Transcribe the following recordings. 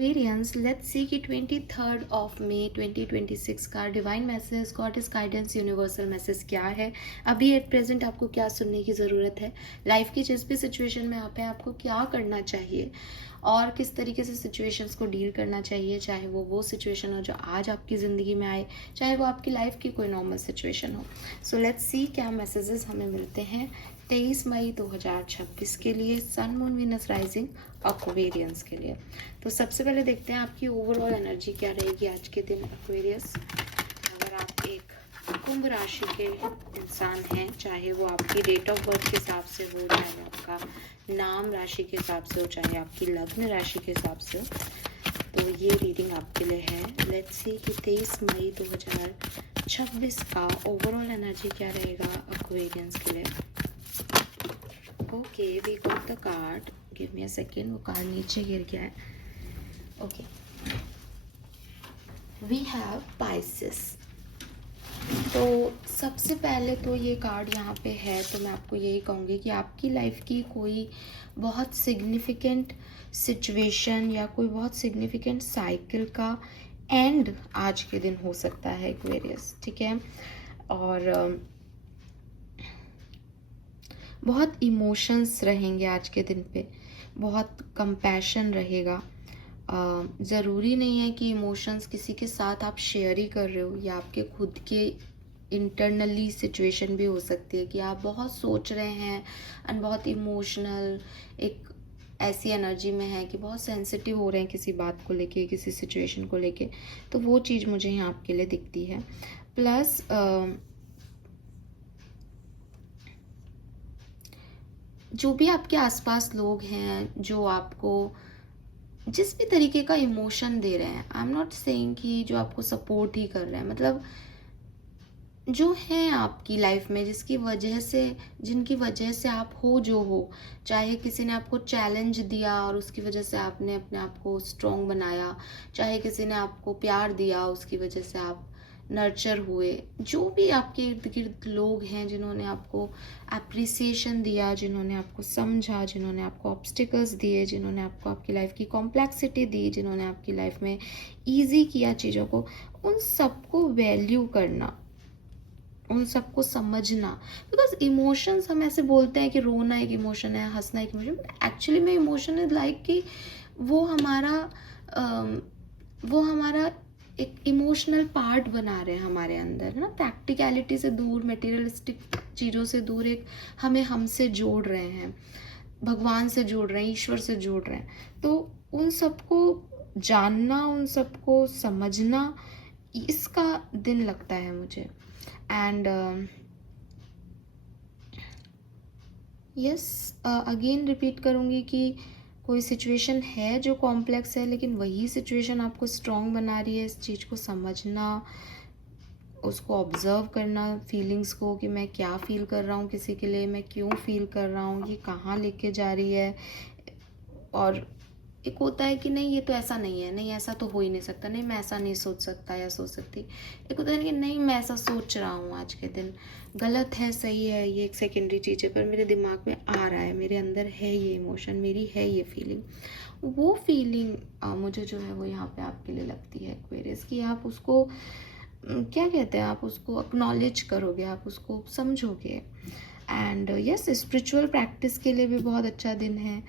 Variance let's see कि 23 of May 2026 का divine message, God is guidance, universal message क्या है। अभी एट प्रेजेंट आपको क्या सुनने की ज़रूरत है, लाइफ की जिस भी सिचुएशन में आप हैं आपको क्या करना चाहिए और किस तरीके से सिचुएशंस को डील करना चाहिए, चाहे वो सिचुएशन हो जो आज आपकी ज़िंदगी में आए, चाहे वो आपकी लाइफ की कोई नॉर्मल सिचुएशन हो। सो लेट्स सी क्या मैसेजेस हमें मिलते हैं 23 मई 2026 के लिए, sun moon Venus rising Aquarians के लिए। तो सबसे पहले देखते हैं आपकी ओवरऑल एनर्जी क्या रहेगी आज के दिन एक्वेरियस। अगर आप एक कुंभ राशि के इंसान हैं, चाहे वो आपकी डेट ऑफ बर्थ के हिसाब से हो, चाहे आपका नाम राशि के हिसाब से हो, चाहे आपकी लग्न राशि के हिसाब से हो, तो ये रीडिंग आपके लिए है। लेट्स सी कि 23 मई 2026 का ओवरऑल एनर्जी क्या रहेगा एक्वेरियंस के लिए। Okay, we got the card, give me a second, वो कार्ड नीचे गिर गया है। Okay, we have Pisces. तो सबसे पहले तो ये कार्ड यहाँ पे है, तो मैं आपको यही कहूँगी कि आपकी लाइफ की कोई बहुत सिग्निफिकेंट सिचुएशन या कोई बहुत सिग्निफिकेंट साइकिल का एंड आज के दिन हो सकता है एक्वेरियस, ठीक है। और बहुत इमोशंस रहेंगे आज के दिन पे, बहुत कंपैशन रहेगा। ज़रूरी नहीं है कि इमोशंस किसी के साथ आप शेयर ही कर रहे हो, या आपके खुद के इंटरनली सिचुएशन भी हो सकती है कि आप बहुत सोच रहे हैं एंड बहुत इमोशनल एक ऐसी एनर्जी में है कि बहुत सेंसिटिव हो रहे हैं किसी बात को लेके, किसी सिचुएशन को लेके। तो वो चीज़ मुझे यहाँ आपके लिए दिखती है। प्लस जो भी आपके आसपास लोग हैं जो आपको जिस भी तरीके का इमोशन दे रहे हैं, आई एम नॉट सेइंग कि जो आपको सपोर्ट ही कर रहे हैं, मतलब जो हैं आपकी लाइफ में जिनकी वजह से आप हो जो हो, चाहे किसी ने आपको चैलेंज दिया और उसकी वजह से आपने अपने आप को स्ट्रॉन्ग बनाया, चाहे किसी ने आपको प्यार दिया उसकी वजह से आप नर्चर हुए, जो भी आपके इर्द गिर्द लोग हैं जिन्होंने आपको अप्रिसिएशन दिया, जिन्होंने आपको समझा, जिन्होंने आपको ऑब्स्टिकल्स दिए, जिन्होंने आपको आपकी लाइफ की कॉम्प्लेक्सिटी दी, जिन्होंने आपकी लाइफ में ईजी किया चीज़ों को, उन सबको वैल्यू करना, उन सबको समझना। बिकॉज इमोशंस हम ऐसे बोलते हैं कि रोना एक इमोशन है, हंसना एक इमोशन, बट एक्चुअली में इमोशन इज लाइक कि वो हमारा एक इमोशनल पार्ट बना रहे हैं हमारे अंदर, है ना। प्रैक्टिकलिटी से दूर, मटेरियलिस्टिक चीज़ों से दूर, एक हमें हमसे जोड़ रहे हैं, भगवान से जोड़ रहे हैं, ईश्वर से जोड़ रहे हैं। तो उन सबको जानना, उन सबको समझना, इसका दिन लगता है मुझे। एंड यस, अगेन रिपीट करूँगी कि कोई सिचुएशन है जो कॉम्प्लेक्स है, लेकिन वही सिचुएशन आपको स्ट्रॉन्ग बना रही है। इस चीज़ को समझना, उसको ऑब्ज़र्व करना, फीलिंग्स को, कि मैं क्या फ़ील कर रहा हूँ किसी के लिए, मैं क्यों फ़ील कर रहा हूँ, ये कहाँ लेके जा रही है। और एक होता है कि नहीं ये तो ऐसा नहीं है, नहीं ऐसा तो हो ही नहीं सकता, नहीं मैं ऐसा नहीं सोच सकता या सोच सकती। एक होता है कि नहीं मैं ऐसा सोच रहा हूँ आज के दिन, गलत है सही है ये एक सेकेंडरी चीज़ है, पर मेरे दिमाग में आ रहा है, मेरे अंदर है ये इमोशन, मेरी है ये फीलिंग। वो फीलिंग मुझे जो है वो यहाँ पे आपके लिए लगती है एक्वेरियस, कि आप उसको क्या कहते हैं, आप उसको एक्नॉलेज करोगे, आप उसको समझोगे। एंड यस, स्पिरिचुअल प्रैक्टिस के लिए भी बहुत अच्छा दिन है।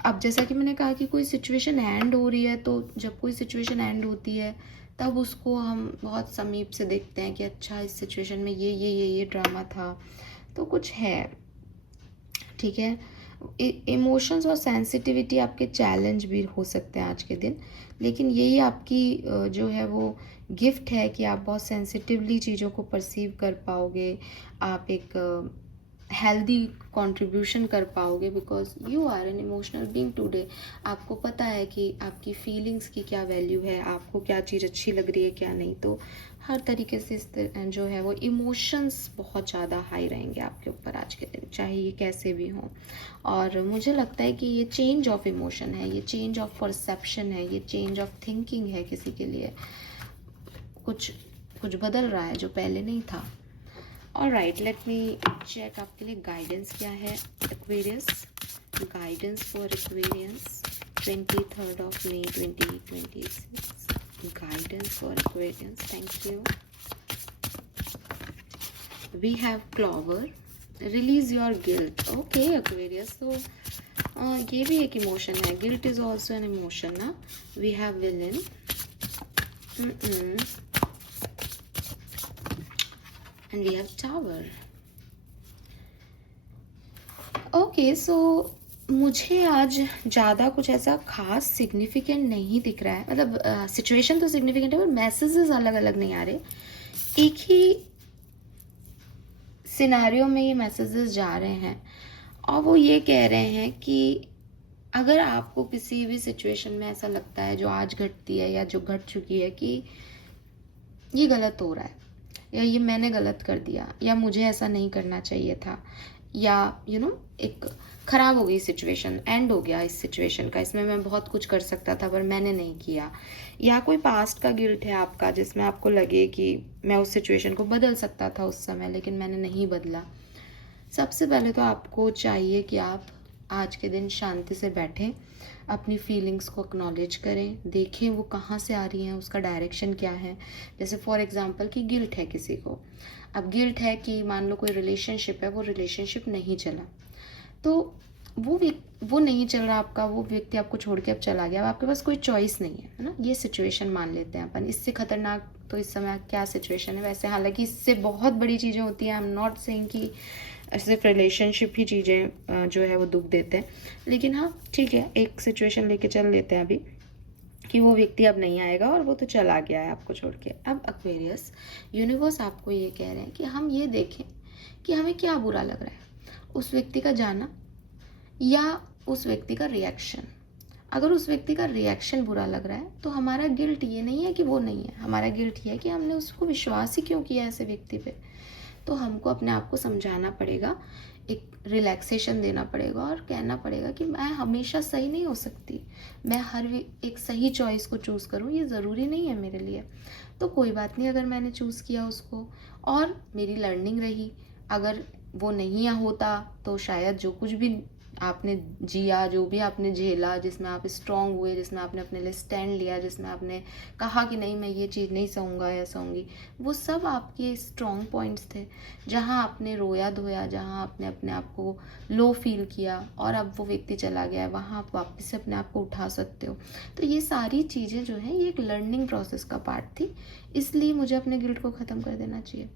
अब जैसा कि मैंने कहा कि कोई सिचुएशन एंड हो रही है, तो जब कोई सिचुएशन एंड होती है तब उसको हम बहुत समीप से देखते हैं कि अच्छा इस सिचुएशन में ये ड्रामा था, तो कुछ है, ठीक है। इमोशंस और सेंसिटिविटी आपके चैलेंज भी हो सकते हैं आज के दिन, लेकिन यही आपकी जो है वो गिफ्ट है कि आप बहुत सेंसिटिवली चीज़ों को परसीव कर पाओगे, आप एक हेल्दी कंट्रीब्यूशन कर पाओगे, because you are an emotional being today. आपको पता है कि आपकी फीलिंग्स की क्या वैल्यू है, आपको क्या चीज़ अच्छी लग रही है क्या नहीं। तो हर तरीके से जो है वो इमोशंस बहुत ज़्यादा हाई रहेंगे आपके ऊपर आज के दिन, चाहे ये कैसे भी हों। और मुझे लगता है कि ये चेंज ऑफ इमोशन है, ये चेंज ऑफ परसेप्शन है, ये चेंज ऑफ थिंकिंग है किसी के लिए, कुछ बदल रहा है जो पहले नहीं था। ऑलराइट, लेट मी चेक आपके लिए गाइडेंस क्या है Aquarius, guidance for Aquarians. 23rd of May 2026. Guidance for Aquarius. Thank you. We have Clover. Release your guilt. Okay, Aquarius. So ये भी एक इमोशन है. Guilt is also an emotion ना. We have Villain. And we have Tower. Okay, so मुझे आज ज़्यादा कुछ ऐसा खास सिग्निफिकेंट नहीं दिख रहा है. मतलब सिचुएशन तो सिग्निफिकेंट है पर मैसेजेस अलग अलग नहीं आ रहे. एक ही सिनारियो में ये मैसेजेस जा रहे हैं और वो ये कह रहे हैं कि अगर आपको किसी भी सिचुएशन में ऐसा लगता है जो आज घटती है या जो घट चुकी है कि ये गलत हो रहा है या ये मैंने गलत कर दिया या मुझे ऐसा नहीं करना चाहिए था या एक ख़राब हो गई सिचुएशन, एंड हो गया इस सिचुएशन का, इसमें मैं बहुत कुछ कर सकता था पर मैंने नहीं किया, या कोई पास्ट का गिल्ट है आपका जिसमें आपको लगे कि मैं उस सिचुएशन को बदल सकता था उस समय लेकिन मैंने नहीं बदला. सबसे पहले तो आपको चाहिए कि आप आज के दिन शांति से बैठें, अपनी फीलिंग्स को एक्नॉलेज करें, देखें वो कहाँ से आ रही हैं, उसका डायरेक्शन क्या है. जैसे फॉर एग्जांपल कि गिल्ट है किसी को. अब गिल्ट है कि मान लो कोई रिलेशनशिप है, वो रिलेशनशिप नहीं चला तो वो नहीं चल रहा आपका, वो व्यक्ति आपको छोड़ के अब चला गया, अब आपके पास कोई चॉइस नहीं है ना. ये सिचुएशन मान लेते हैं अपन. इससे खतरनाक तो इस समय क्या सिचुएशन है. वैसे हालांकि इससे बहुत बड़ी चीज़ें होती हैं. आई एम नॉट सेइंग कि सिर्फ रिलेशनशिप ही चीज़ें जो है वो दुख देते हैं, लेकिन हाँ ठीक है, एक सिचुएशन लेके चल लेते हैं अभी कि वो व्यक्ति अब नहीं आएगा और वो तो चला गया है आपको छोड़ के. अब एक्वेरियस, यूनिवर्स आपको ये कह रहे हैं कि हम ये देखें कि हमें क्या बुरा लग रहा है, उस व्यक्ति का जाना या उस व्यक्ति का रिएक्शन. अगर उस व्यक्ति का रिएक्शन बुरा लग रहा है तो हमारा गिल्ट ये नहीं है कि वो नहीं है, हमारा गिल्ट ये है कि हमने उसको विश्वास ही क्यों किया ऐसे व्यक्ति पे. तो हमको अपने आप को समझाना पड़ेगा, एक रिलैक्सेशन देना पड़ेगा और कहना पड़ेगा कि मैं हमेशा सही नहीं हो सकती, मैं हर एक सही चॉइस को चूज़ करूँ ये ज़रूरी नहीं है मेरे लिए. तो कोई बात नहीं अगर मैंने चूज़ किया उसको और मेरी लर्निंग रही. अगर वो नहीं होता तो शायद जो कुछ भी आपने जिया, जो भी आपने झेला, जिसमें आप स्ट्रांग हुए, जिसमें आपने अपने लिए स्टैंड लिया, जिसमें आपने कहा कि नहीं मैं ये चीज़ नहीं सहूँगा या सहूँगी, वो सब आपके स्ट्रांग पॉइंट्स थे जहाँ आपने रोया धोया, जहाँ आपने अपने आप को लो फील किया और अब वो व्यक्ति चला गया है, वहाँ आप वापस से अपने आप को उठा सकते हो. तो ये सारी चीज़ें जो हैं ये एक लर्निंग प्रोसेस का पार्ट थी, इसलिए मुझे अपने गिल्ट को ख़त्म कर देना चाहिए.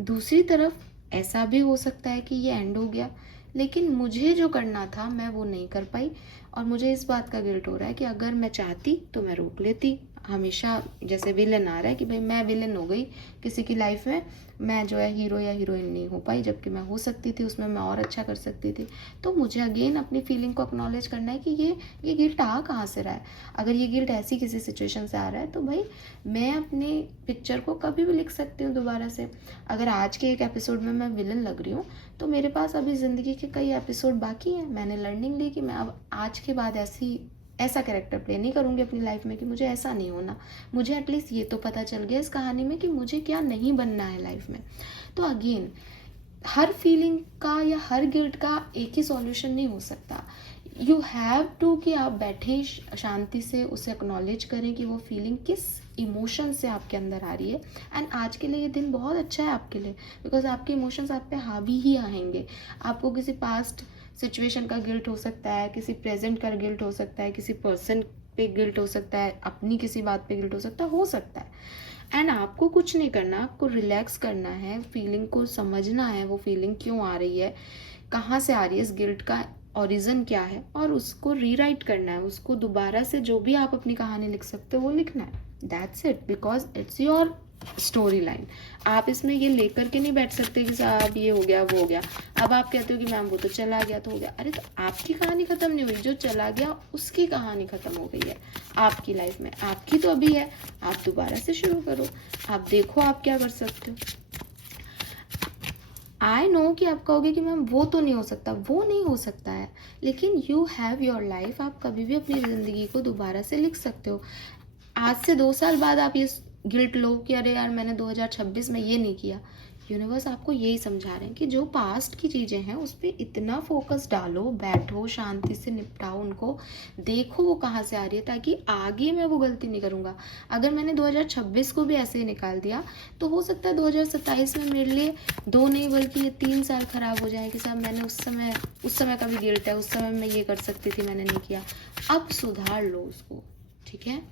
दूसरी तरफ ऐसा भी हो सकता है कि ये एंड हो गया लेकिन मुझे जो करना था मैं वो नहीं कर पाई और मुझे इस बात का गिल्ट हो रहा है कि अगर मैं चाहती तो मैं रोक लेती. हमेशा जैसे विलन आ रहा है कि भाई मैं विलन हो गई किसी की लाइफ में, मैं जो है हीरो या हीरोइन नहीं हो पाई, जबकि मैं हो सकती थी, उसमें मैं और अच्छा कर सकती थी. तो मुझे अगेन अपनी फीलिंग को एक्नॉलेज करना है कि ये गिल्ट आ कहाँ से रहा है. अगर ये गिल्ट ऐसी किसी सिचुएशन से आ रहा है तो भाई मैं अपनी पिक्चर को कभी भी लिख सकती हूँ दोबारा से. अगर आज के एक एपिसोड में मैं विलन लग रही हूँ तो मेरे पास अभी ज़िंदगी के कई एपिसोड बाकी हैं. मैंने लर्निंग ली कि मैं अब आज के बाद ऐसा कैरेक्टर प्ले नहीं करूँगी अपनी लाइफ में कि मुझे ऐसा नहीं होना. मुझे एटलीस्ट ये तो पता चल गया इस कहानी में कि मुझे क्या नहीं बनना है लाइफ में. तो अगेन हर फीलिंग का या हर गिल्ट का एक ही सॉल्यूशन नहीं हो सकता. यू हैव टू कि आप बैठें शांति से, उसे एक्नॉलेज करें कि वो फीलिंग किस इमोशन से आपके अंदर आ रही है. एंड आज के लिए ये दिन बहुत अच्छा है आपके लिए बिकॉज आपके इमोशंस आप पे हावी ही आएंगे. आपको किसी पास्ट सिचुएशन का गिल्ट हो सकता है, किसी प्रेजेंट का गिल्ट हो सकता है, किसी पर्सन पे गिल्ट हो सकता है, अपनी किसी बात पे गिल्ट हो सकता है. एंड आपको कुछ नहीं करना, आपको रिलैक्स करना है, फीलिंग को समझना है, वो फीलिंग क्यों आ रही है, कहाँ से आ रही है, इस गिल्ट का ओरिजिन क्या है और उसको रीराइट करना है. उसको दोबारा से जो भी आप अपनी कहानी लिख सकते हो वो लिखना है. That's it, because it's your story line. आप इसमें ये लेकर के नहीं बैठ सकते कि साहब ये हो गया वो हो गया. अब आप कहते हो कि मैम वो तो चला गया तो हो गया. अरे तो आपकी कहानी ख़त्म नहीं हुई, जो चला गया उसकी कहानी ख़त्म हो गई है आपकी लाइफ में. आपकी तो अभी है, आप दोबारा से शुरू करो, आप देखो आप क्या कर सकते हो. आई नो कि आप कहोगे कि मैम वो तो नहीं हो सकता, वो नहीं हो सकता है, लेकिन यू हैव योर लाइफ. आप कभी भी अपनी ज़िंदगी को दोबारा से लिख सकते हो. आज से 2 साल बाद आप ये गिल्ट लो कि अरे यार मैंने 2026 में ये नहीं किया. यूनिवर्स आपको यही समझा रहे हैं कि जो पास्ट की चीज़ें हैं उस पर इतना फोकस डालो, बैठो शांति से निपटाओ उनको, देखो वो कहाँ से आ रही है, ताकि आगे मैं वो गलती नहीं करूँगा। अगर मैंने 2026 को भी ऐसे ही निकाल दिया तो हो सकता है 2027 में मेरे लिए 2 नहीं बल्कि ये 3 साल खराब हो जाए कि साहब मैंने उस समय का भी गिल्ट है, उस समय मैं ये कर सकती थी, मैंने नहीं किया। अब सुधार लो उसको, ठीक है।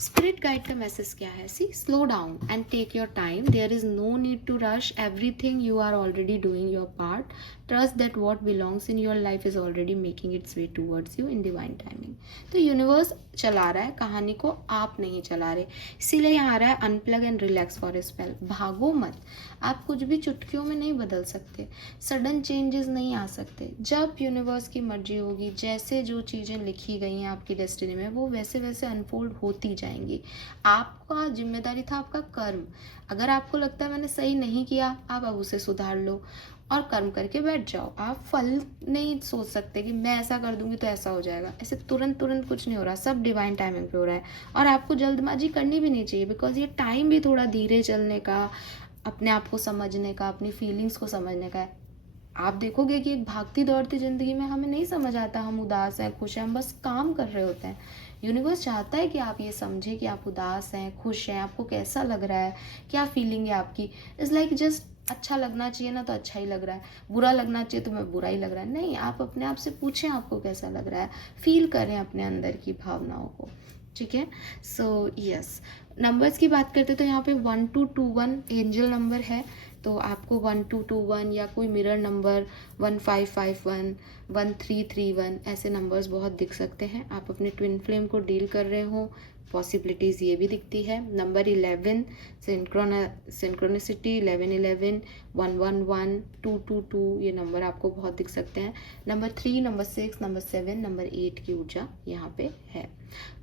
स्पिरिट गाइड का मैसेज क्या है? See, slow down and take your time, there is no need to rush everything, you are already doing your part, trust that what belongs in your life is already making its way towards you in divine timing. तो universe चला रहा है कहानी को, आप नहीं चला रहे, इसीलिए यहाँ आ रहा है unplug and relax for a spell. भागो मत, आप कुछ भी चुटकियों में नहीं बदल सकते, सडन चेंजेस नहीं आ सकते। जब यूनिवर्स की मर्जी होगी, जैसे जो चीज़ें लिखी गई हैं आपकी डेस्टिनी में वो वैसे वैसे अनफोल्ड होती जाएंगी। आपका जिम्मेदारी था आपका कर्म। अगर आपको लगता है मैंने सही नहीं किया, आप अब उसे सुधार लो और कर्म करके बैठ जाओ। आप फल नहीं सोच सकते कि मैं ऐसा कर दूंगी तो ऐसा हो जाएगा। ऐसे तुरंत तुरंत कुछ नहीं हो रहा, सब डिवाइन टाइमिंग पे हो रहा है। और आपको जल्दबाजी करनी भी नहीं चाहिए, बिकॉज ये टाइम भी थोड़ा धीरे चलने का, अपने आप को समझने का, अपनी फीलिंग्स को समझने का है। आप देखोगे कि एक भागती दौड़ती ज़िंदगी में हमें नहीं समझ आता हम उदास हैं खुश हैं, हम बस काम कर रहे होते हैं। यूनिवर्स चाहता है कि आप ये समझें कि आप उदास हैं, खुश हैं, आपको कैसा लग रहा है, क्या फीलिंग है आपकी। इट्स लाइक जस्ट अच्छा लगना चाहिए ना तो अच्छा ही लग रहा है, बुरा लगना चाहिए तो मैं बुरा ही लग रहा है। नहीं, आप अपने आप से पूछें आपको कैसा लग रहा है, फील करें अपने अंदर की भावनाओं को, ठीक है। सो यस, नंबर्स की बात करते तो यहाँ पे 1221 एंजल नंबर है। तो आपको 1221 या कोई मिरर नंबर 1551, 1331 ऐसे नंबर्स बहुत दिख सकते हैं। आप अपने ट्विन फ्लेम को डील कर रहे हो, पॉसिबिलिटीज़ ये भी दिखती है। नंबर 11 सिंक्रोनिसिटी, 1111, 111, 222 ये नंबर आपको बहुत दिख सकते हैं। नंबर 3, नंबर 6, नंबर 7, नंबर 8 की ऊर्जा यहाँ पे है।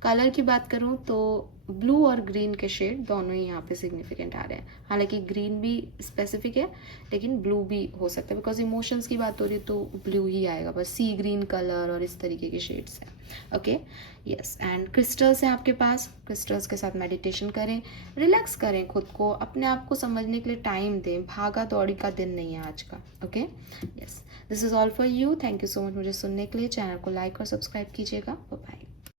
कलर की बात करूँ तो ब्लू और ग्रीन के शेड दोनों ही यहाँ पे सिग्निफिकेंट आ रहे हैं। हालांकि ग्रीन भी स्पेसिफिक है लेकिन ब्लू भी हो सकता है, बिकॉज इमोशंस की बात हो रही है तो ब्लू ही आएगा, बस सी ग्रीन कलर और इस तरीके के शेड्स हैं। Okay, yes. एंड क्रिस्टल्स हैं आपके पास, क्रिस्टल्स के साथ मेडिटेशन करें, रिलैक्स करें खुद को, अपने आप को समझने के लिए टाइम दें। भागा दौड़ी का दिन नहीं है आज का। Okay, yes, this is all for you. Thank you so much मुझे सुनने के लिए। चैनल को लाइक और सब्सक्राइब कीजिएगा। Bye bye.